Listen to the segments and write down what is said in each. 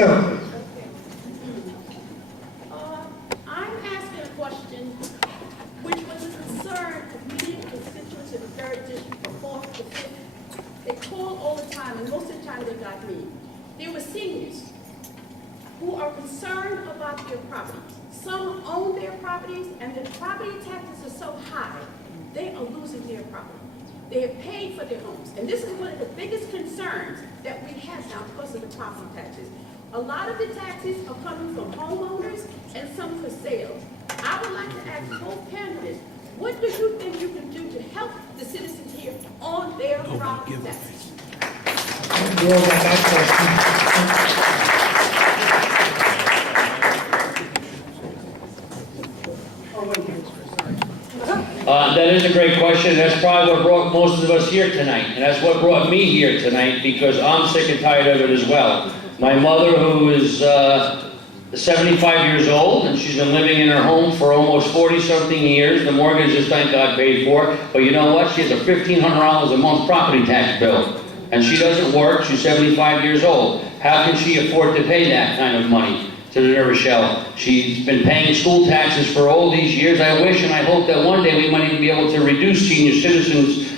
7, please. I'm asking a question which was a concern of many constituents in the 3rd District, the 4th, the 5th. They call all the time, and most of the time they got me. There were seniors who are concerned about their properties. Some own their properties, and the property taxes are so high, they are losing their property. They have paid for their homes, and this is one of the biggest concerns that we have now because of the property taxes. A lot of the taxes are coming from homeowners and some for sale. I would like to ask both panelists, what do you think you can do to help the citizens here on their property taxes? You all got that question. That is a great question. That's probably what brought most of us here tonight. And that's what brought me here tonight, because I'm sick and tired of it as well. My mother, who is 75 years old, and she's been living in her home for almost 40-something years. The mortgage is, thank God, paid for. But you know what? She has a $1,500 a month property tax bill. And she doesn't work. She's 75 years old. How can she afford to pay that kind of money to the Rochelle? She's been paying school taxes for all these years. I wish and I hope that one day we might even be able to reduce senior citizens'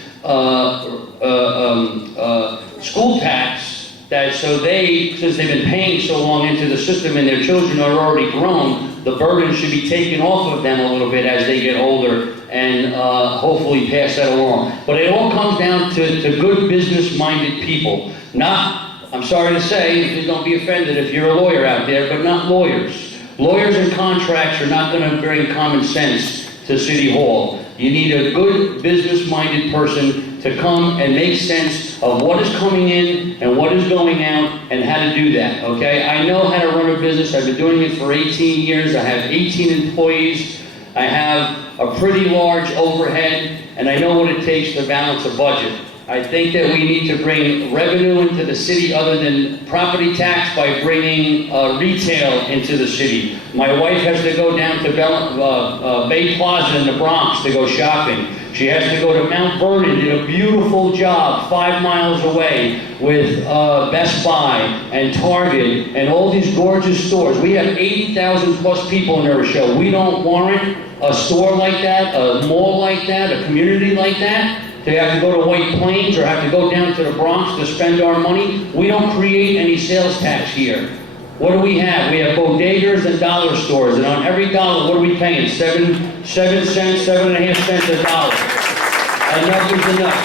school tax, that so they, since they've been paying so long into the system and their children are already grown, the burden should be taken off of them a little bit as they get older, and hopefully pass that along. But it all comes down to good business-minded people. Not, I'm sorry to say, please don't be offended if you're a lawyer out there, but not lawyers. Lawyers and contracts are not going to bring common sense to City Hall. You need a good business-minded person to come and make sense of what is coming in and what is going out and how to do that, okay? I know how to run a business. I've been doing it for 18 years. I have 18 employees. I have a pretty large overhead, and I know what it takes to balance a budget. I think that we need to bring revenue into the city other than property tax by bringing retail into the city. My wife has to go down to Bay Plaza in the Bronx to go shopping. She has to go to Mount Vernon, did a beautiful job 5 miles away with Best Buy and Target and all these gorgeous stores. We have 80,000 plus people in New Rochelle. We don't warrant a store like that, a mall like that, a community like that. They have to go to White Plains or have to go down to the Bronx to spend our money. We don't create any sales tax here. What do we have? We have bodegas and dollar stores, and on every dollar, what are we paying? 7 cents, 7.5 cents a dollar. Enough is enough.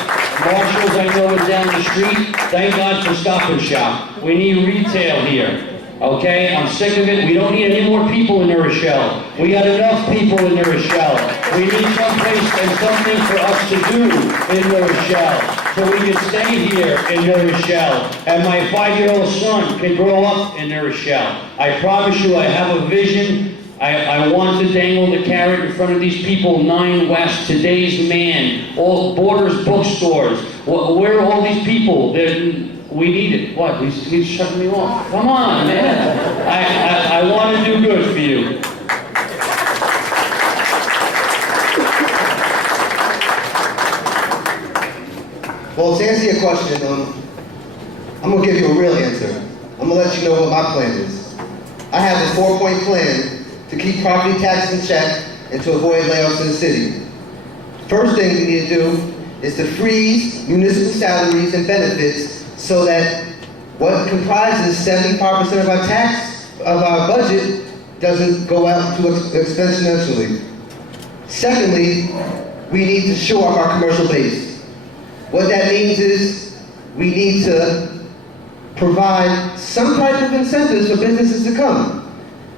Marshalls, I know, is down the street. Thank God for Stop and Shop. We need retail here. Okay, I'm sick of it. We don't need any more people in New Rochelle. We got enough people in New Rochelle. We need someplace and something for us to do in New Rochelle, so we can stay here in New Rochelle, and my 5-year-old son can grow up in New Rochelle. I promise you, I have a vision. I want to dangle the carrot in front of these people. 9 West, Today's Man, all Borders bookstores. Where are all these people? We need it. What? He's shutting me off. Come on, man. I want to do good for you. Well, to answer your question, I'm going to give you a real answer. I'm going to let you know what my plan is. I have a 4-point plan to keep property taxes in check and to avoid layoffs in the city. First thing we need to do is to freeze municipal salaries and benefits so that what comprises 75% of our budget doesn't go out too exponentially. Secondly, we need to shore up our commercial base. What that means is we need to provide some type of incentives for businesses to come.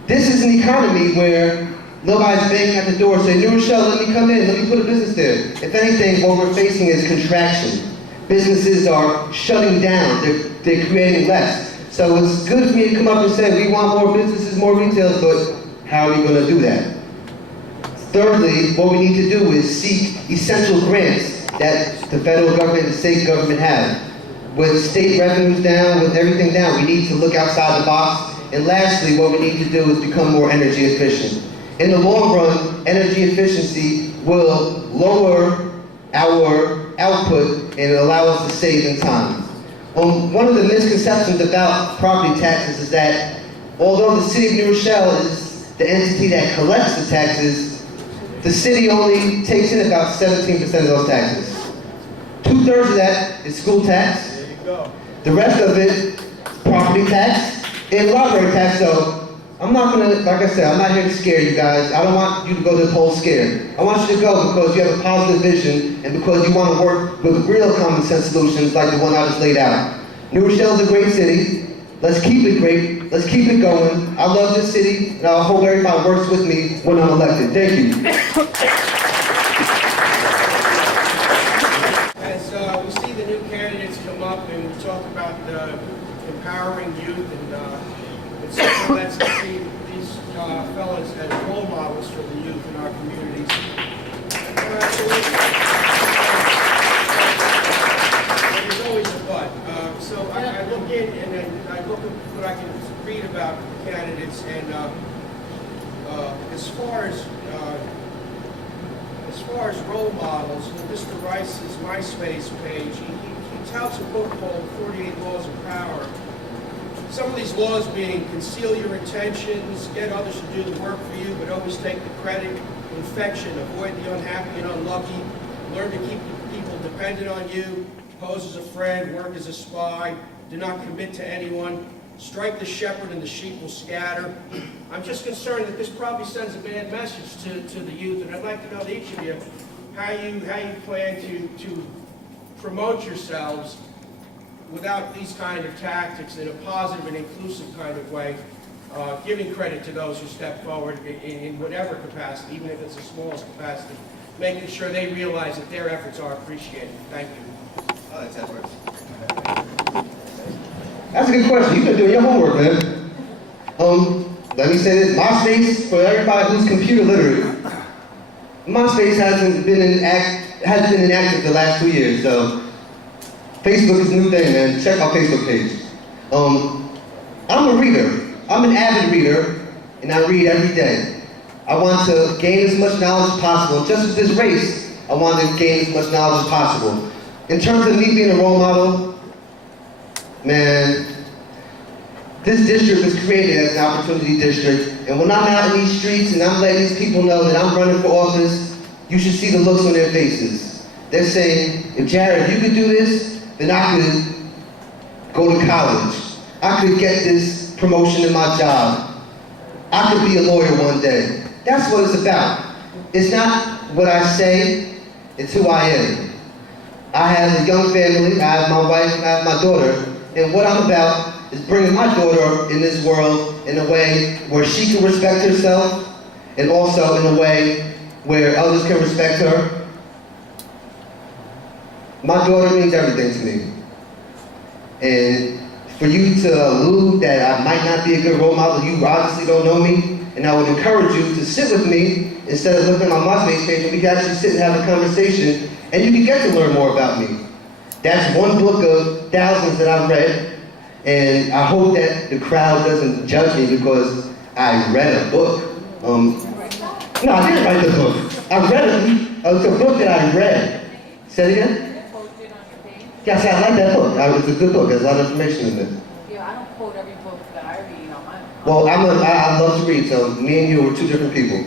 This is an economy where nobody's banging at the door saying, New Rochelle, let me come in, let me put a business there. If anything, what we're facing is contraction. Businesses are shutting down, they're creating less. So it's good for me to come up and say, we want more businesses, more retail, but how are we going to do that? Thirdly, what we need to do is seek essential grants that the federal government and the state government have. With state revenues down, with everything down, we need to look outside the box. And lastly, what we need to do is become more energy efficient. In the long run, energy efficiency will lower our output and allow us to save in time. One of the misconceptions about property taxes is that although the city of New Rochelle is the entity that collects the taxes, the city only takes in about 17% of those taxes. 2/3 of that is school tax. There you go. The rest of it is property tax and library tax. So I'm not gonna, like I said, I'm not here to scare you guys. I don't want you to go to the polls scared. I want you to go because you have a positive vision and because you want to work with real common sense solutions like the one I just laid out. New Rochelle's a great city. Let's keep it great. Let's keep it going. I love this city, and I hope everybody works with me when I'm elected. Thank you. As we see the new candidates come up and we talk about empowering youth, and it's so nice to see these fellas as role models for the youth in our communities. There's always a but. So I look in and I look at what I can read about candidates, and as far as role models, Mr. Rice's MySpace page, he touts a book called 48 Laws of Power. Some of these laws being conceal your intentions, get others to do the work for you, but always take the credit, infection, avoid the unhappy and unlucky, learn to keep people dependent on you, pose as a friend, work as a spy, do not commit to anyone, strike the shepherd and the sheep will scatter. I'm just concerned that this probably sends a bad message to the youth, and I'd like to know to each of you how you plan to promote yourselves without these kind of tactics in a positive and inclusive kind of way, giving credit to those who step forward in whatever capacity, even if it's the smallest capacity, making sure they realize that their efforts are appreciated. Thank you. Oh, that's that works. That's a good question. You've been doing your homework, man. Let me say this. MySpace, for everybody who's computer literate, MySpace hasn't been inactive the last 2 years, so Facebook is a new thing, man. Check our Facebook page. I'm a reader. I'm an avid reader, and I read every day. I want to gain as much knowledge as possible. Just with this race, I want to gain as much knowledge as possible. In terms of me being a role model, man, this district was created as an opportunity district, and when I'm out in these streets and I'm letting these people know that I'm running for office, you should see the looks on their faces. They're saying, if Jared, if you could do this, then I could go to college. I could get this promotion in my job. I could be a lawyer one day. That's what it's about. It's not what I say, it's who I am. I have a young family, I have my wife, I have my daughter, and what I'm about is bringing my daughter in this world in a way where she can respect herself, and also in a way where others can respect her. My daughter means everything to me. And for you to allude that I might not be a good role model, you obviously don't know me, and I would encourage you to sit with me instead of looking at my MySpace page, and we can actually sit and have a conversation, and you can get to learn more about me. That's one book of thousands that I've read, and I hope that the crowd doesn't judge me because I read a book. No, I didn't write the book. I read it. It's a book that I read. Say it again? Yes, I like that book. It's a good book. There's a lot of information in it. Yeah, I don't quote every book that I read on my. Well, I love to read, so me and you are two different people.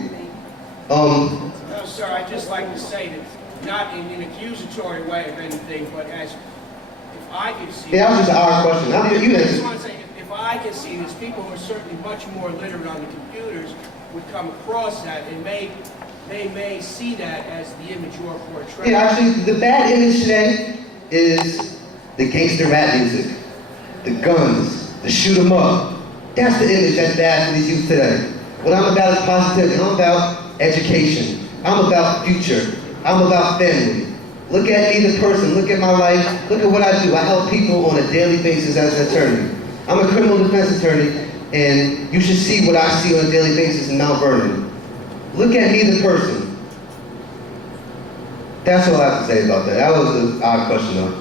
No, sir, I'd just like to say that, not in an accusatory way of anything, but as if I could see... Yeah, that was just an odd question. I You just answer. want to say, if I can see this, people who are certainly much more literate on the computers would come across that and they may see that as the image you're portraying. Yeah, actually, the bad image today is the gangster rap music, the guns, the shoot 'em up. That's the image that's bad for these youth today. What I'm about is positivity. I'm about education. I'm about future. I'm about family. Look at me, the person. Look at my life. Look at what I do. I help people on a daily basis as an attorney. I'm a criminal defense attorney, and you should see what I see on a daily basis in Mount Vernon. Look at me, the person. That's all I have to say about that. That was an odd question, though.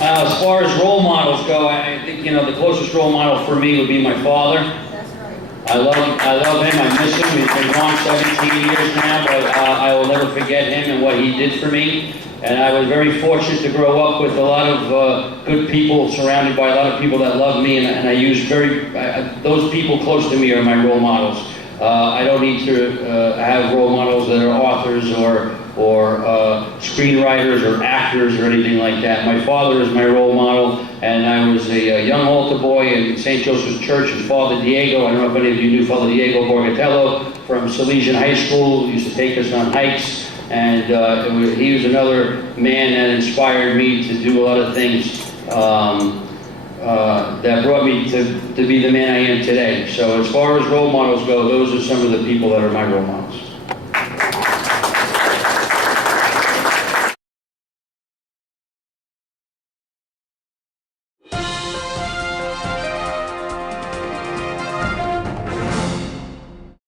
As far as role models go, I think, the closest role model for me would be my father. That's right. I love him, I miss him, he's been gone 17 years now, but I will never forget him and what he did for me. And I was very fortunate to grow up with a lot of good people, surrounded by a lot of people that love me, and I use those people close to me are my role models. I don't need to have role models that are authors or screenwriters or actors or anything like that. My father is my role model, and I was a young altar boy in St. Joseph's Church, and Father Diego, I don't know if any of you knew Father Diego Borgatello from Salesian High School, he used to take us on hikes, and he was another man that inspired me to do a lot of things that brought me to be the man I am today. So as far as role models go, those are some of the people that are my role models.